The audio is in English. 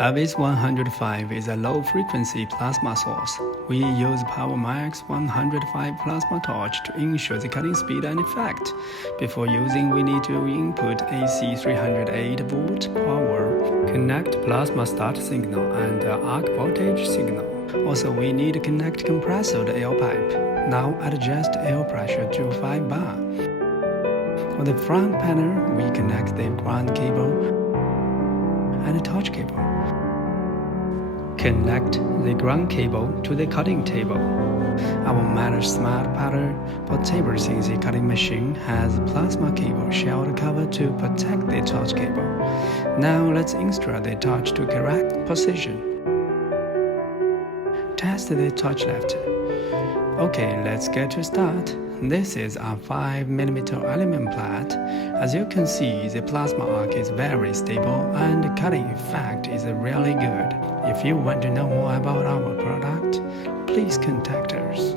Avis 105 is a low-frequency plasma source. We use PowerMax 105 plasma torch to ensure the cutting speed and effect. Before using, we need to input AC 308 volt power, connect plasma start signal and arc voltage signal. Also, we need to connect compressor to air pipe. Now adjust air pressure to 5 bar. On the front panel, we connect the ground cable and the torch cable. Connect the ground cable to the cutting table. Our Matter Smart Powder portable CNC cutting machine has a plasma cable shield cover to protect the torch cable. Now let's install the torch to correct position. Test the torch left. Okay, let's get to start. This is a 5mm aluminum plate. As you can see, the plasma arc is very stable and the cutting effect is really good. If you want to know more about our product, please contact us.